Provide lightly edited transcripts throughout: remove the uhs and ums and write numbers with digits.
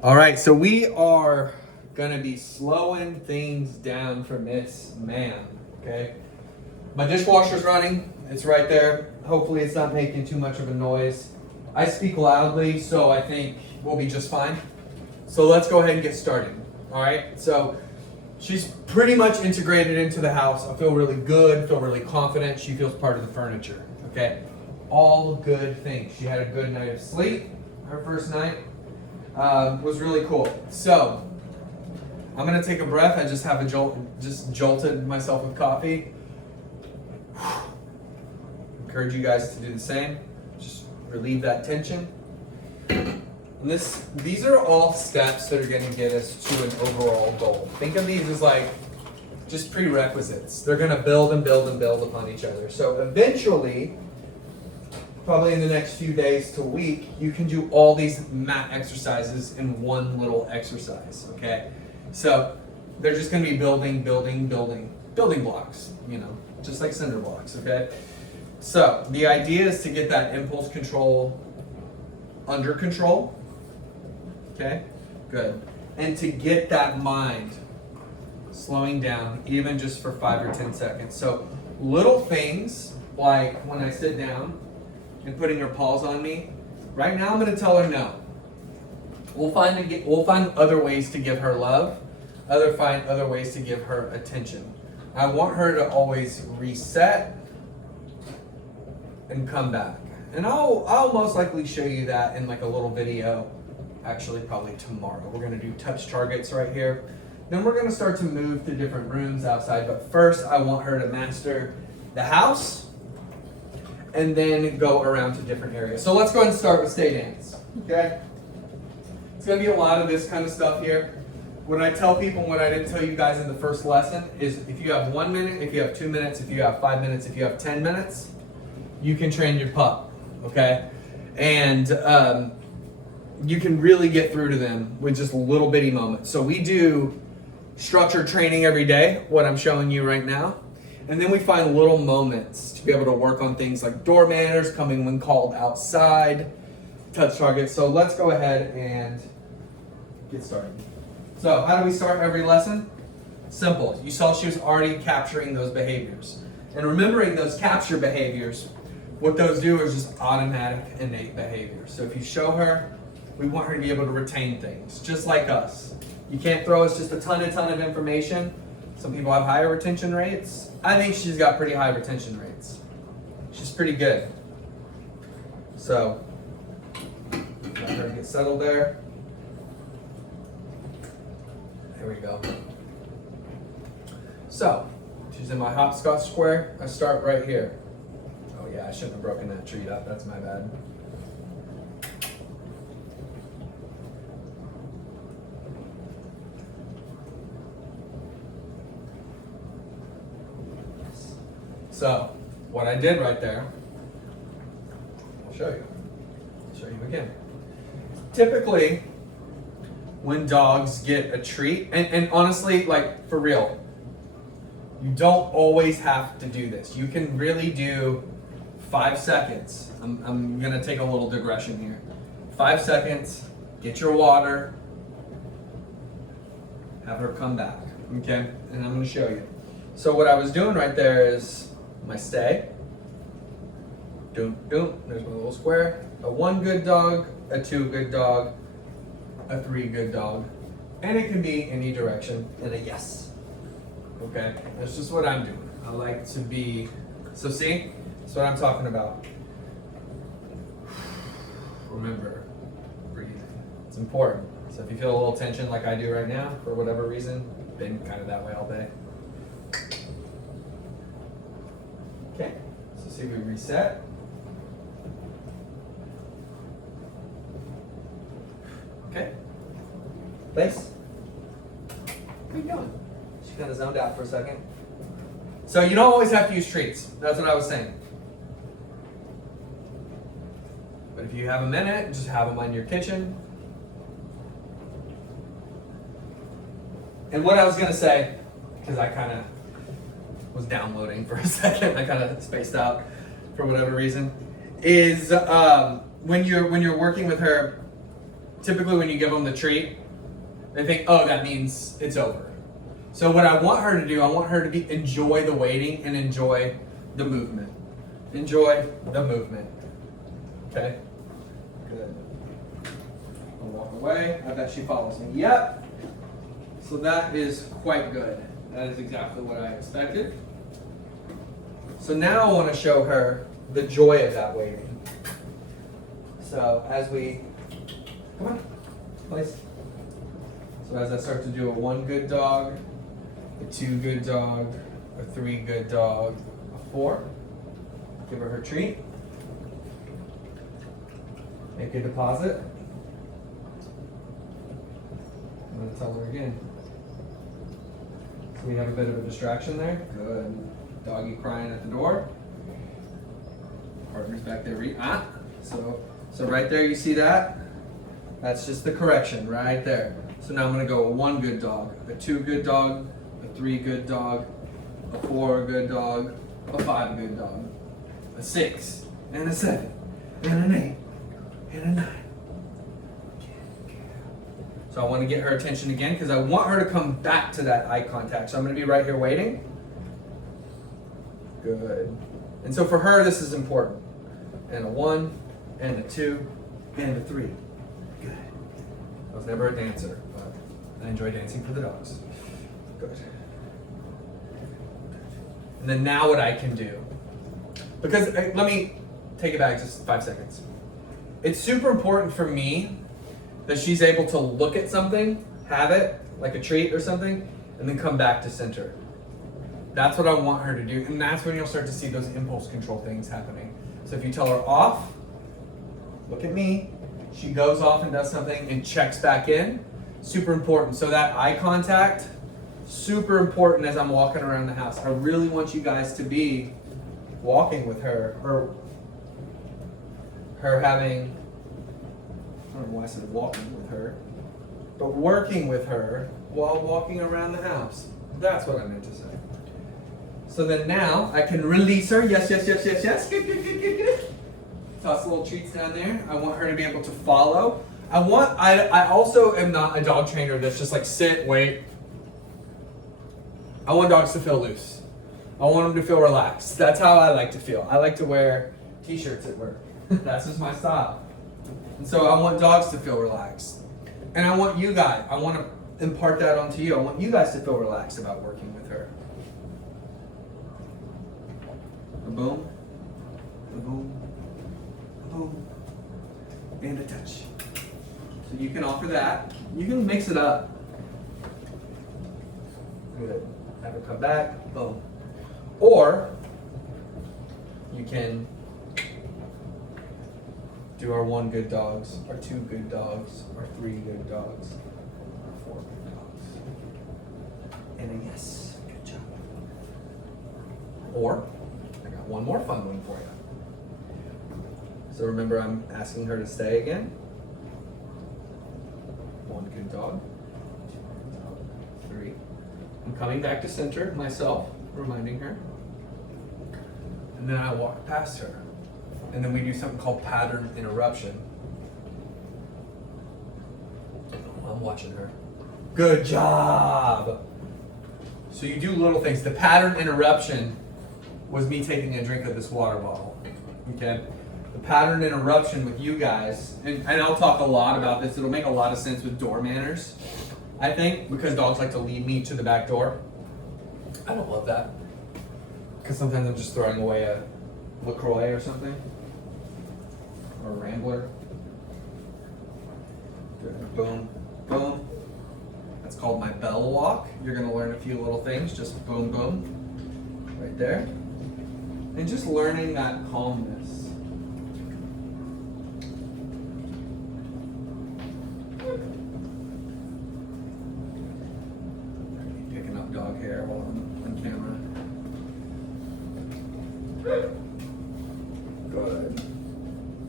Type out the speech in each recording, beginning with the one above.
All right, so we are gonna be slowing things down for Miss Ma'am, okay? My dishwasher's running, it's right there. Hopefully it's not making too much of a noise. I speak loudly, so I think we'll be just fine. So let's go ahead and get started, all right? So she's pretty much integrated into the house. I feel really good, feel really confident. She feels part of the furniture, okay? All good things. She had a good night of sleep, her first night. Was really cool. So I'm gonna take a breath. I just have jolted myself with coffee. Encourage you guys to do the same. Just relieve that tension. And these are all steps that are gonna get us to an overall goal. Think of these as like just prerequisites. They're gonna build and build and build upon each other. So eventually, probably in the next few days to week, you can do all these mat exercises in one little exercise, okay? So they're just gonna be building blocks, just like cinder blocks, okay? So the idea is to get that impulse control under control, okay? Good. And to get that mind slowing down, even just for 5 or 10 seconds. So little things like when I sit down, and putting her paws on me. Right now, I'm going to tell her no. We'll find other ways to give her love, find other ways to give her attention. I want her to always reset and come back. And I'll most likely show you that in like a little video. Actually, probably tomorrow. We're going to do touch targets right here. Then we're going to start to move to different rooms outside. But first, I want her to master the house and then go around to different areas. So let's go ahead and start with stay dance, okay? It's gonna be a lot of this kind of stuff here. What I tell people, what I didn't tell you guys in the first lesson, is if you have 1 minute, if you have 2 minutes, if you have 5 minutes, if you have 10 minutes, you can train your pup, okay? And you can really get through to them with just little bitty moments. So we do structured training every day, what I'm showing you right now. And then we find little moments to be able to work on things like door manners, coming when called outside, touch targets. So let's go ahead and get started. So how do we start every lesson? Simple. You saw she was already capturing those behaviors. And remembering those capture behaviors, what those do is just automatic innate behaviors. So if you show her, we want her to be able to retain things, just like us. You can't throw us just a ton of information. Some people have higher retention rates. I think she's got pretty high retention rates. She's pretty good. So, let her get settled there. There we go. So, she's in my hopscotch square. I start right here. Oh yeah, I shouldn't have broken that treat up. That's my bad. So, what I did right there, I'll show you. I'll show you again. Typically, when dogs get a treat, and honestly, like for real, you don't always have to do this. You can really do 5 seconds. I'm gonna take a little digression here. 5 seconds, get your water, have her come back, okay? And I'm gonna show you. So what I was doing right there is, my stay, doom, there's my little square, a 1 good dog, a 2 good dog, a 3 good dog, and it can be any direction, and a yes, okay? That's just what I'm doing. I like to be, so see, that's what I'm talking about. Remember, breathing, it's important. So if you feel a little tension like I do right now, for whatever reason, been kind of that way all day. Okay, so see, we reset. Okay, place. What are you doing? She kind of zoned out for a second. So you don't always have to use treats. That's what I was saying. But if you have a minute, just have them in your kitchen. And what I was going to say, because I kind of was downloading for a second, I kind of spaced out for whatever reason, is when you're working with her, typically when you give them the treat, they think, oh, that means it's over. So what I want her to do, I want her to enjoy the waiting and enjoy the movement. Enjoy the movement. Okay? Good. I'll walk away. I bet she follows me. Yep. So that is quite good. That is exactly what I expected. So now I want to show her the joy of that waiting. So as we, come on, place. So as I start to do a 1 good dog, a 2 good dog, a 3 good dog, a 4, give her her treat. Make a deposit. I'm going to tell her again. So we have a bit of a distraction there. Good. Doggy crying at the door. Partner's back there. So right there, you see that? That's just the correction right there. So now I'm going to go a 1 good dog, a 2 good dog, a 3 good dog, a 4 good dog, a 5 good dog, a 6, and a 7, and an 8, and a 9. So I want to get her attention again because I want her to come back to that eye contact. So I'm going to be right here waiting. Good. And so for her, this is important. And a 1, and a 2, and a 3. Good. I was never a dancer, but I enjoy dancing for the dogs. Good. And then now what I can do, because let me take it back just 5 seconds. It's super important for me that she's able to look at something, have it, like a treat or something, and then come back to center. That's what I want her to do, and that's when you'll start to see those impulse control things happening. So if you tell her off, look at me, she goes off and does something and checks back in, super important. So that eye contact, super important as I'm walking around the house. I really want you guys to be walking with her, or her having, I don't know why I said walking with her, but working with her while walking around the house. That's what I meant to say. So then now I can release her. Yes, yes, yes, yes, yes. Good, good, good, good, good. Toss little treats down there. I want her to be able to follow. I also am not a dog trainer that's just like sit, wait. I want dogs to feel loose. I want them to feel relaxed. That's how I like to feel. I like to wear t-shirts at work. That's just my style. And so I want dogs to feel relaxed. And I want you guys, I want to impart that onto you. I want you guys to feel relaxed about working with her. A boom, a boom, a boom, and a touch. So you can offer that. You can mix it up. Good. Have her come back, boom. Or you can do our 1 good dogs, our 2 good dogs, our 3 good dogs, our 4 good dogs. And a yes, good job. Or, I got one more fun one for you. So remember, I'm asking her to stay again. 1 good dog, 2 good dog, 3. I'm coming back to center myself, reminding her. And then I walk past her. And then we do something called pattern interruption. I'm watching her. Good job. So you do little things. The pattern interruption was me taking a drink of this water bottle. Okay? The pattern interruption with you guys, and I'll talk a lot about this. It'll make a lot of sense with door manners, I think, because dogs like to lead me to the back door. I don't love that. Because sometimes I'm just throwing away a LaCroix or something. Or a Rambler. Good. Boom, boom. That's called my bell walk. You're going to learn a few little things. Just boom, boom. Right there. And just learning that calmness. Picking up dog hair while I'm on camera. Good.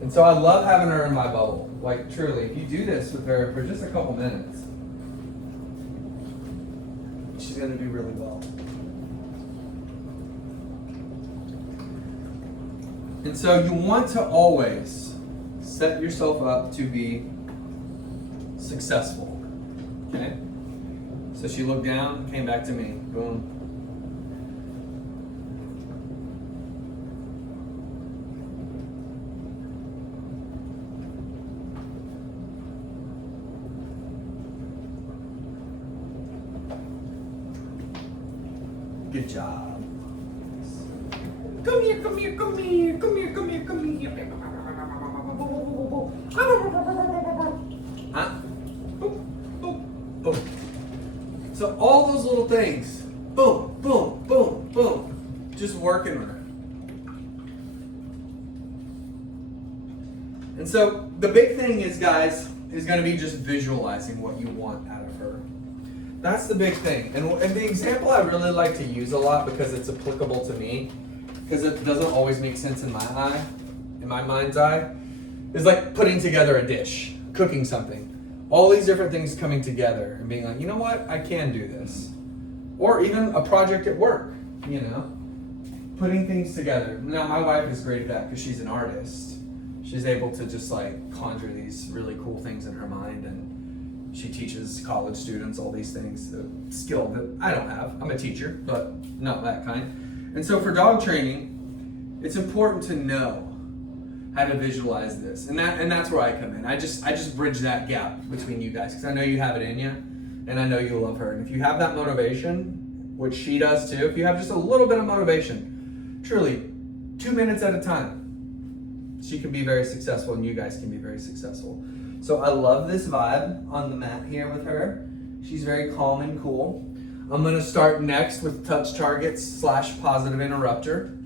And so I love having her in my bubble. Like, truly, if you do this with her for just a couple minutes, she's going to do really well. And so you want to always set yourself up to be successful. Okay? So she looked down, came back to me. Boom. Good job. Come here, come here, come here, come here, come here, come here. Huh? Boom, boom, boom. So all those little things, boom, boom, boom, boom, just working on her. And so the big thing is, guys, is going to be just visualizing what you want out of her. That's the big thing. And the example I really like to use a lot because it's applicable to me, because it doesn't always make sense in my mind's eye, is like putting together a dish, cooking something. All these different things coming together and being like, you know what, I can do this. Or even a project at work, you know, putting things together. Now, my wife is great at that because she's an artist. She's able to just like conjure these really cool things in her mind, and she teaches college students all these things, the skill that I don't have. I'm a teacher, but not that kind. And so for dog training, it's important to know how to visualize this. And that's where I come in. I just bridge that gap between you guys because I know you have it in you and I know you love her. And if you have that motivation, which she does too, if you have just a little bit of motivation, truly 2 minutes at a time, she can be very successful and you guys can be very successful. So I love this vibe on the mat here with her. She's very calm and cool. I'm gonna start next with touch targets / positive interrupter.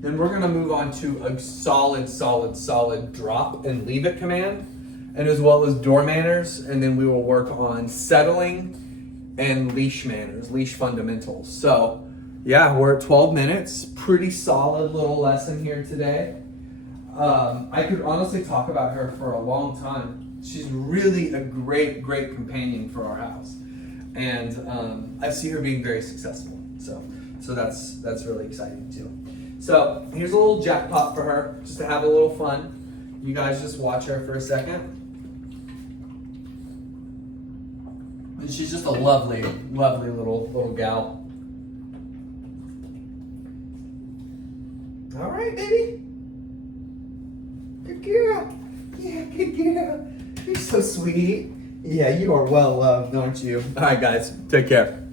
Then we're gonna move on to a solid drop and leave it command, and as well as door manners. And then we will work on settling and leash manners, leash fundamentals. So yeah, we're at 12 minutes. Pretty solid little lesson here today. I could honestly talk about her for a long time. She's really a great companion for our house. And I see her being very successful. So that's really exciting too. So here's a little jackpot for her, just to have a little fun. You guys just watch her for a second. And she's just a lovely little gal. All right, baby. Good girl. Yeah, good girl. You're so sweet. Yeah, you are well loved, aren't you? All right, guys, take care.